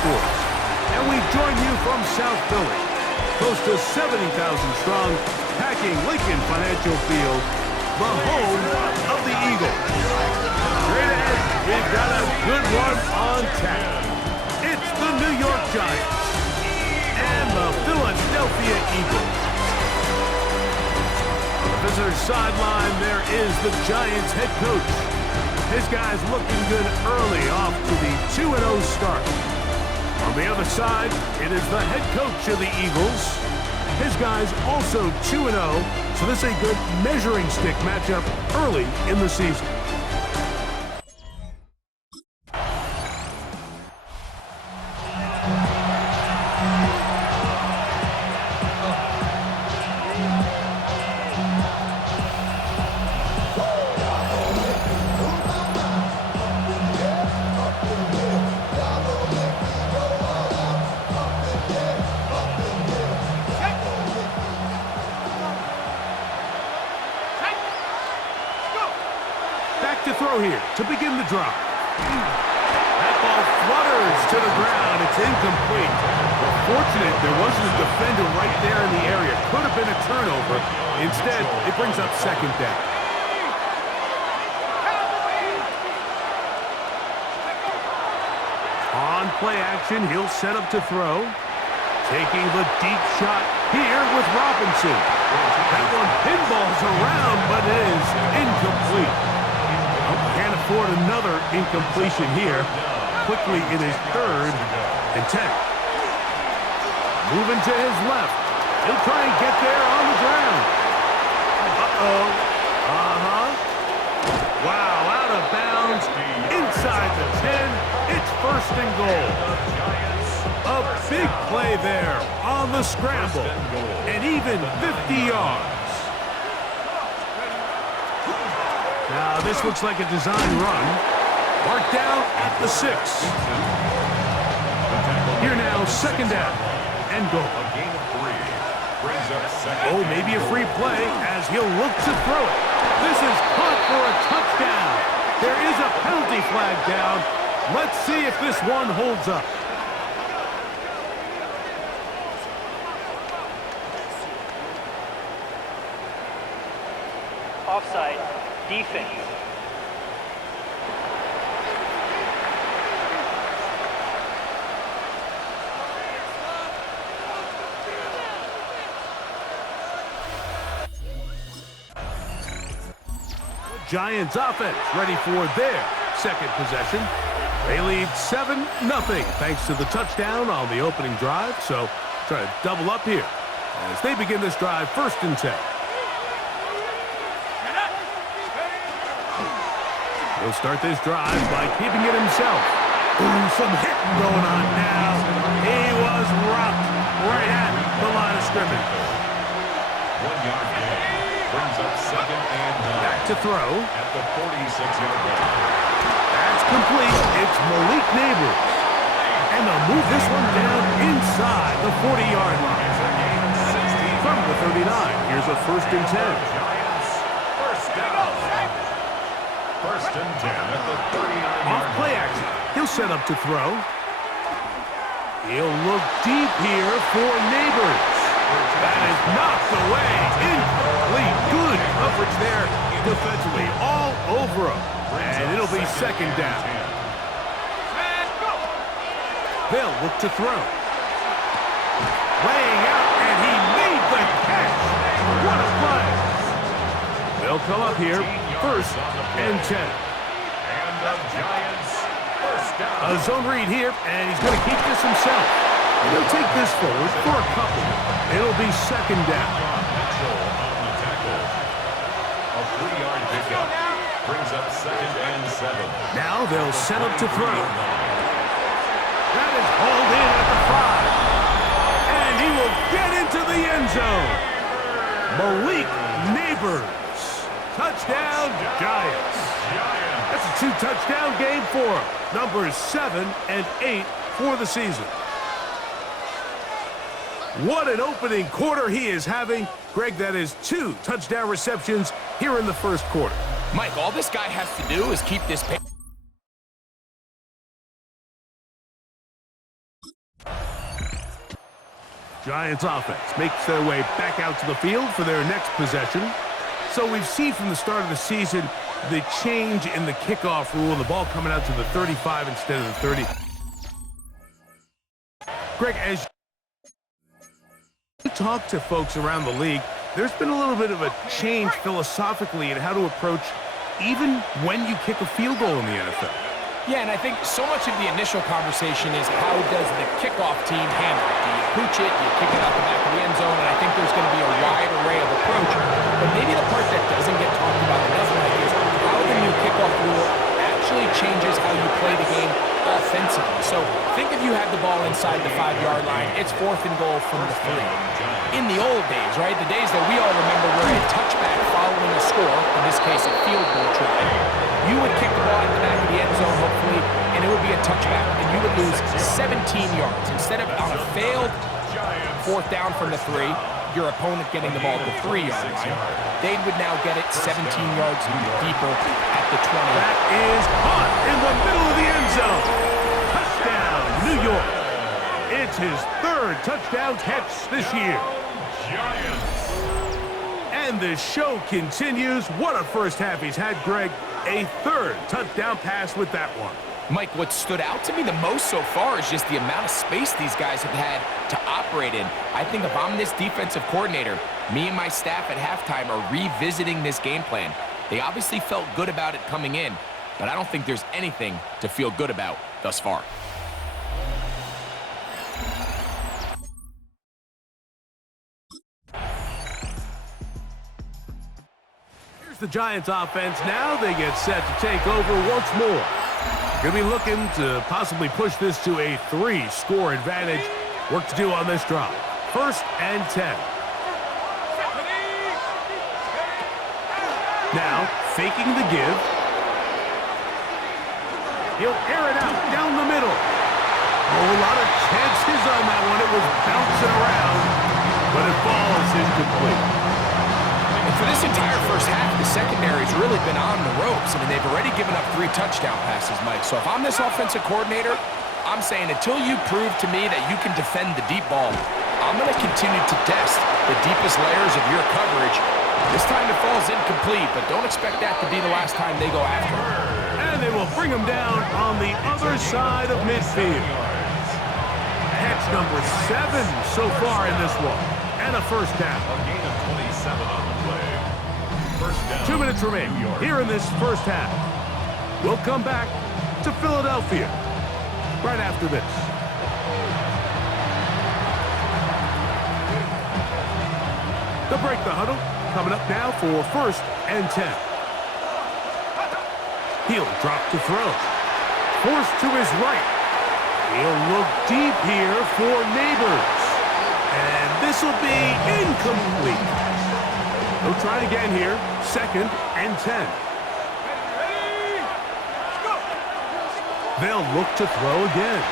Sports. And we join you from South Philly, close to 70,000 strong, packing Lincoln Financial Field, the home of the Eagles. Straight ahead, we've got a good one on tap. It's the New York Giants and the Philadelphia Eagles. On the visitor's sideline, there is the Giants head coach. His guys looking good early off to the 2-0 start. On the other side, it is the head coach of the Eagles. His guys also 2-0, so this is a good measuring stick matchup early in the season. To throw here to begin the drive. That ball flutters to the ground. It's incomplete. Well, fortunate there wasn't a defender right there in the area. Could have been a turnover. Instead, it brings up second down. On play action, he'll set up to throw. Taking the deep shot here with Robinson. That one pinballs around, but it is incomplete. Can't afford another incompletion here. Quickly in his 3rd and 10. Moving to his left. He'll try and get there on the ground. Wow, out of bounds. Inside the 10. It's 1st and goal. A big play there on the scramble. And even 50 yards. Now, this looks like a design run. Marked down at the 6. Here now, 2nd down and goal. Oh, maybe a free play as he'll look to throw it. This is caught for a touchdown. There is a penalty flag down. Let's see if this one holds up. Offside. Defense. Giants offense ready for their 2nd possession. They lead 7-0 thanks to the touchdown on the opening drive. So try to double up here as they begin this drive 1st and 10. He'll start this drive by keeping it himself. Ooh, some hitting going on now. He was rocked right at the line of scrimmage. 1 yard gain. Brings up 2nd and 9. Back to throw. At the 46-yard line. That's complete. It's Malik Neighbors. And they'll move this one down inside the 40-yard line. From the 39, here's a 1st and 10. 1st and 10 at the 39-yard Off play action. He'll set up to throw. He'll look deep here for Neighbors. That is knocked away. Incomplete. Good coverage there defensively. All over him. And it'll be 2nd down. They'll look to throw. Laying out, and he made the catch. What a play. They'll come up here. 1st and 10. And the Giants 1st down. A zone read here, and he's going to keep this himself. He'll take this forward for a couple. It'll be 2nd down. Mitchell on the tackle. A 3-yard pickup. Brings up 2nd and 7. Now they'll set up to throw. That is hauled in at the 5. And he will get into the end zone. Malik Neighbors. Touchdown, Giants. That's a 2-touchdown game for him. Numbers 7 and 8 for the season. What an opening quarter he is having. Greg, that is 2 touchdown receptions here in the 1st quarter. Mike, all this guy has to do is keep this pace. Giants offense makes their way back out to the field for their next possession. So we've seen from the start of the season the change in the kickoff rule and the ball coming out to the 35 instead of the 30. Greg, as you talk to folks around the league, there's been a little bit of a change philosophically in how to approach even when you kick a field goal in the NFL. Yeah, and I think so much of the initial conversation is how does the kickoff team handle it? Do you pooch it? Do you kick it out the back of the end zone? And I think there's going to be a wide array of approach. But maybe the part that doesn't get talked about enough, Mike, is how the new kickoff rule actually changes how you play the game offensively. So think if you had the ball inside the 5-yard line, it's 4th and goal from the 3. In the old days, right, the days that we all remember where a touchback following a score, in this case a field goal try, you would kick the ball at the back of the end zone, hopefully, and it would be a touchback, and you would lose 17 yards. Instead of on a failed 4th down from the 3, your opponent getting the ball at the 3-yard line, they would now get it 17 yards deeper at the 20. That is caught in the middle of the end zone. Touchdown, New York. It's his 3rd touchdown catch this year. And the show continues. What a first half he's had, Greg. A 3rd touchdown pass with that one. Mike, what stood out to me the most so far is just the amount of space these guys have had to operate in. I think if I'm this defensive coordinator, me and my staff at halftime are revisiting this game plan. They obviously felt good about it coming in, but I don't think there's anything to feel good about thus far. The Giants offense now, they get set to take over once more. Going to be looking to possibly push this to a 3-score advantage. Work to do on this drive. 1st and 10. Now, faking the give. He'll air it out down the middle. Oh, a lot of chances on that one. It was bouncing around, but it falls incomplete. And for this entire first half, the secondary's really been on the ropes. I mean, they've already given up 3 touchdown passes, Mike. So if I'm this offensive coordinator, I'm saying until you prove to me that you can defend the deep ball, I'm going to continue to test the deepest layers of your coverage. This time it falls incomplete, but don't expect that to be the last time they go after him. And they will bring him down on the other side of midfield. Catch number 7 so far in this one. And a first down. A gain of 27 on the play. First down. 2 minutes remaining here in this first half. We'll come back to Philadelphia right after this. To break the huddle, coming up now for 1st and 10. He'll drop to throw. Forced to his right. He'll look deep here for Neighbors. And this will be incomplete. He'll try again here. 2nd and 10. They'll look to throw again.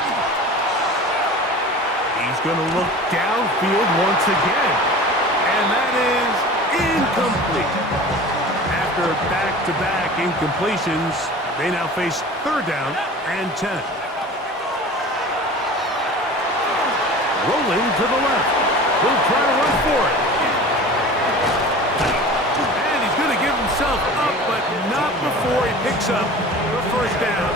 He's going to look downfield once again. And that is incomplete. After back-to-back incompletions, they now face 3rd down and 10. Rolling to the left. He'll try to run for it. And he's going to give himself up, but not before he picks up the first down.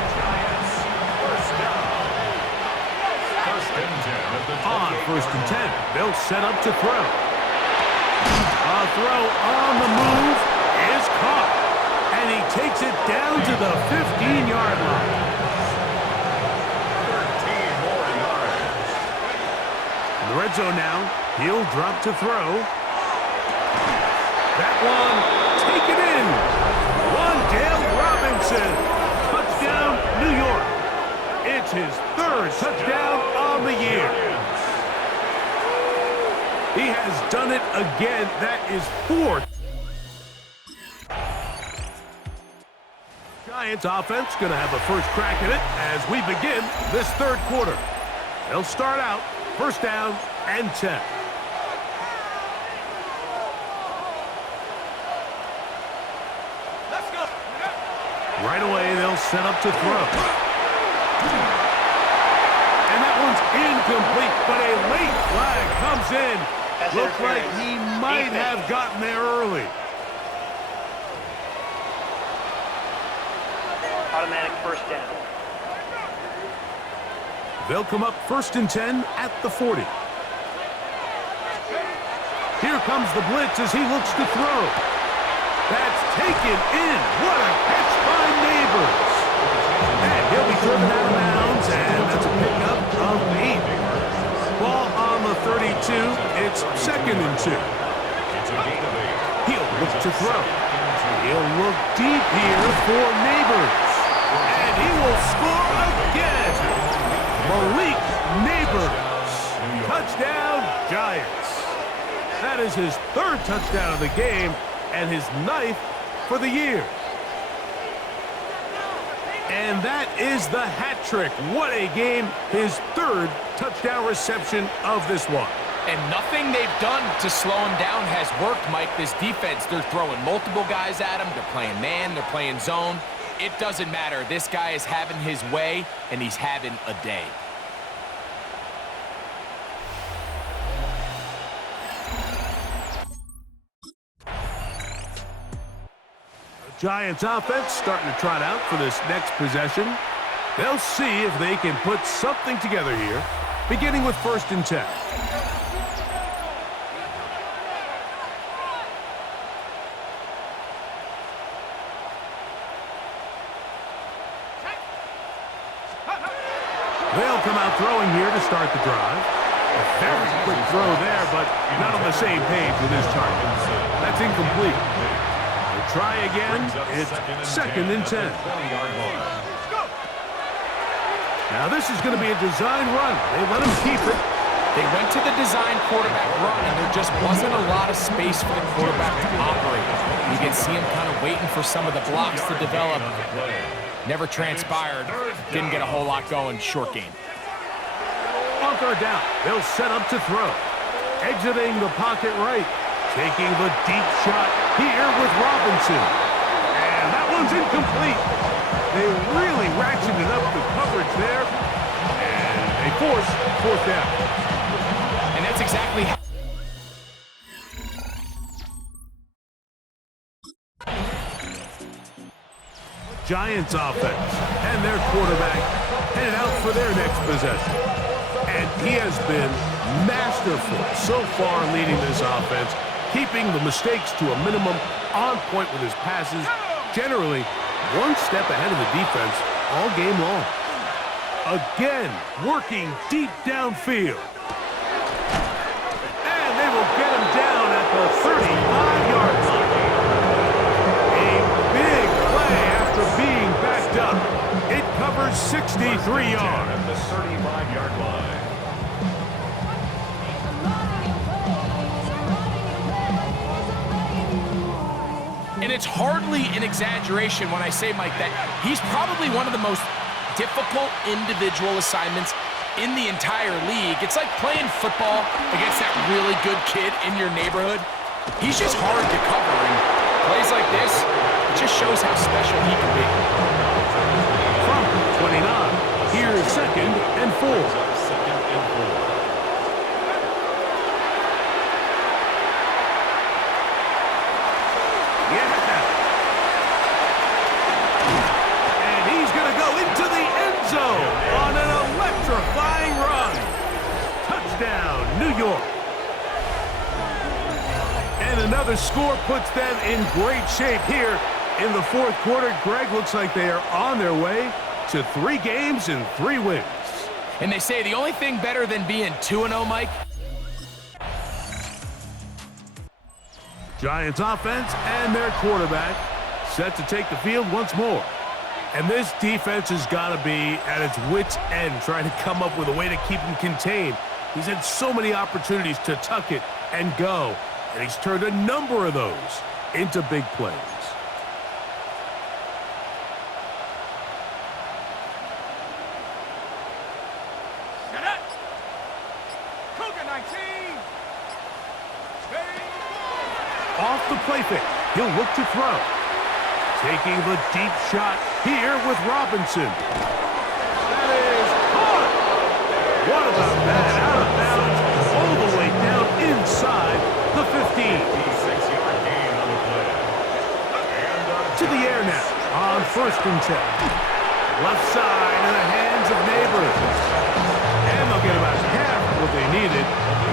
On 1st and 10, they'll set up to throw. A throw on the move is caught. And he takes it down to the 15-yard line. 13 more yards. In the red zone now, he'll drop to throw. That one, taken in. Wandale Robinson. Touchdown, New York. It's his 3rd touchdown on the year. He has done it again. That is 4th. Giants offense going to have a first crack at it as we begin this 3rd quarter. They'll start out 1st down and 10. Let's go. Right away, they'll set up to throw. And that one's incomplete, but a late flag comes Looked like he might have gotten there early. Automatic first down. They'll come up 1st and 10 at the 40. Here comes the blitz as he looks to throw. That's taken in. What a catch by Neighbors. And he'll be driven out of bounds, and that's a pickup of 8. Ball on the 32. It's 2nd and 2. He'll look to throw. He'll look deep here for Neighbors. And he will score again. Malik Neighbors. Touchdown, Giants. That is his 3rd touchdown of the game and his 9th for the year. And that is the hat trick. What a game. His 3rd touchdown reception of this one. And nothing they've done to slow him down has worked, Mike. This defense, they're throwing multiple guys at him. They're playing man. They're playing zone. It doesn't matter. This guy is having his way, and he's having a day. Giants offense starting to trot out for this next possession. They'll see if they can put something together here, beginning with 1st and 10. They'll come out throwing here to start the drive. A very quick throw there, but not on the same page with his target. That's incomplete. Try again. It's 2nd and 10. Now this is going to be a design run. They let him keep it. They went to the design quarterback run, and there just wasn't a lot of space for the quarterback to operate. You can see him kind of waiting for some of the blocks to develop. Never transpired. Didn't get a whole lot going. Short game. On 3rd down, they'll set up to throw. Exiting the pocket right. Taking the deep shot here with Robinson. And that one's incomplete. They really ratcheted up the coverage there. And they force 4th down. And that's exactly how... Giants offense and their quarterback headed out for their next possession. And he has been masterful so far leading this offense, keeping the mistakes to a minimum, on point with his passes, generally one step ahead of the defense all game long. Again, working deep downfield. And they will get him down at the 35-yard line. A big play after being backed up. It covers 63 yards. At the 35-yard line. And it's hardly an exaggeration when I say, Mike, that he's probably one of the most difficult individual assignments in the entire league. It's like playing football against that really good kid in your neighborhood. He's just hard to cover, and plays like this, it just shows how special he can be. From 29, here's 2nd and 4. On an electrifying run. Touchdown, New York. And another score puts them in great shape here in the 4th quarter. Greg, looks like they are on their way to 3 games and 3 wins. And they say the only thing better than being 2-0, Mike. Giants offense and their quarterback set to take the field once more. And this defense has got to be at its wits' end, trying to come up with a way to keep him contained. He's had so many opportunities to tuck it and go, and he's turned a number of those into big plays. Set up. Cougar 19. Off the play fake, he'll look to throw. Taking the deep shot here with Robinson. That is caught. What about that? Out of bounds, all the way down inside 1st and 10. Left side in the hands of Neighbors. And they'll get about half what they needed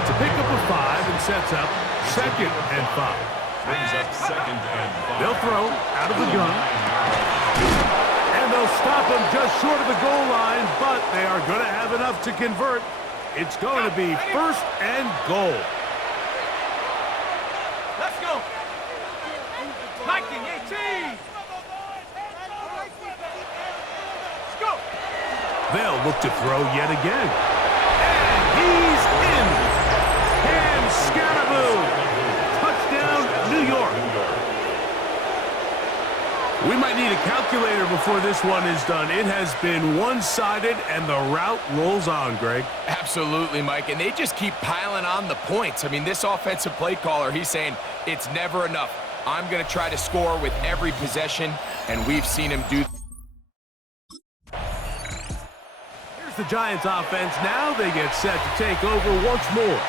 to pick up a 5 and sets up 2nd and 5. Brings up 2nd and 5. They'll throw out of the gun. And they'll stop him just short of the goal line, but they are going to have enough to convert. It's going to be 1st and goal. Let's go. Viking 18. Let's go. They'll look to throw yet again. And he's in. And Scaraboo. Touchdown, New York. We might need a calculator before this one is done. It has been one-sided, and the route rolls on, Greg. Absolutely, Mike, and they just keep piling on the points. I mean, this offensive play caller, he's saying it's never enough. I'm going to try to score with every possession, and we've seen him do. Here's the Giants offense. Now they get set to take over once more.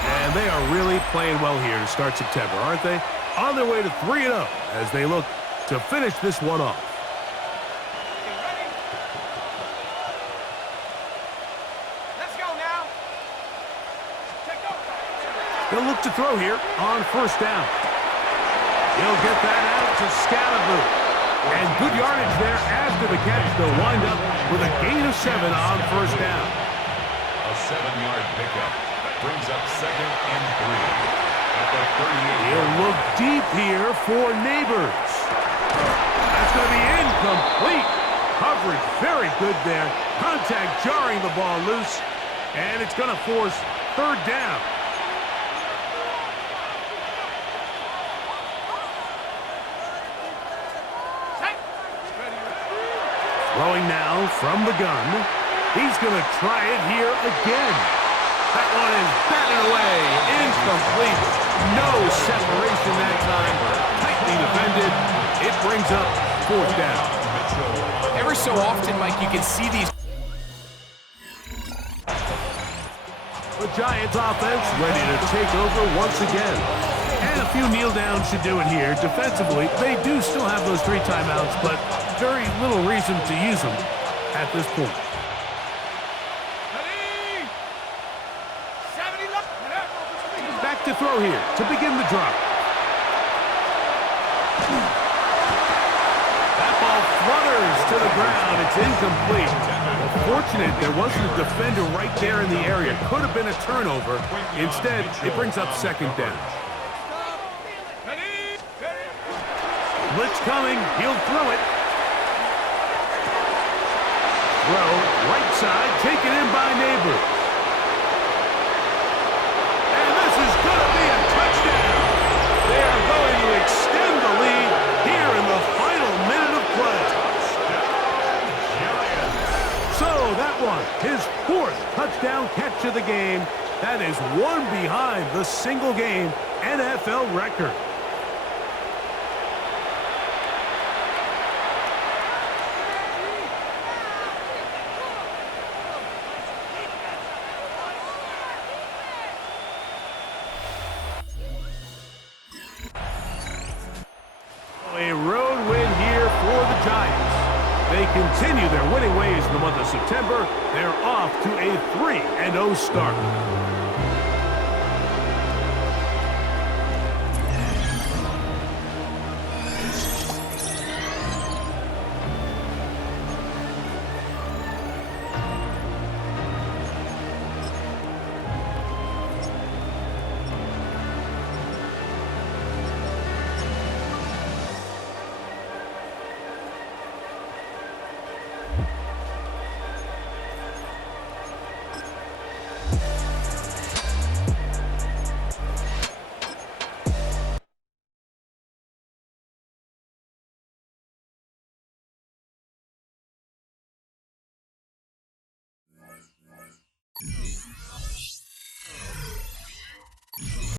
And they are really playing well here to start September, aren't they? On their way to 3-0 as they look to finish this one off. Let's go now. Take over. They'll look to throw here on 1st down. He'll get that out to Scaraboo. And good yardage there after the catch. They'll wind up with a gain of 7 on 1st down. A 7-yard pickup. Brings up 2nd and 3. At the 38. He'll look deep here for Neighbors. That's going to be incomplete. Coverage very good there. Contact jarring the ball loose. And it's going to force 3rd down. Throwing now from the gun. He's going to try it here again. That one is batted away. Incomplete. No separation that time. Tightly defended. It brings up 4th down. Every so often, Mike, you can see these. The Giants offense ready to take over once again. And a few kneel downs should do it here. Defensively, they do still have those 3 timeouts, but very little reason to use them at this point. Back to throw here to begin the drive. That ball flutters to the ground. It's incomplete. Fortunate there wasn't a defender right there in the area. Could have been a turnover. Instead, it brings up 2nd down. Blitz coming. He'll throw it. Throw right side, taken in by Neighbors. And this is going to be a touchdown. They are going to extend the lead here in the final minute of play. So that one, his 4th touchdown catch of the game. That is one behind the single-game NFL record. A road win here for the Giants. They continue their winning ways in the month of September. They're off to a 3-0 start.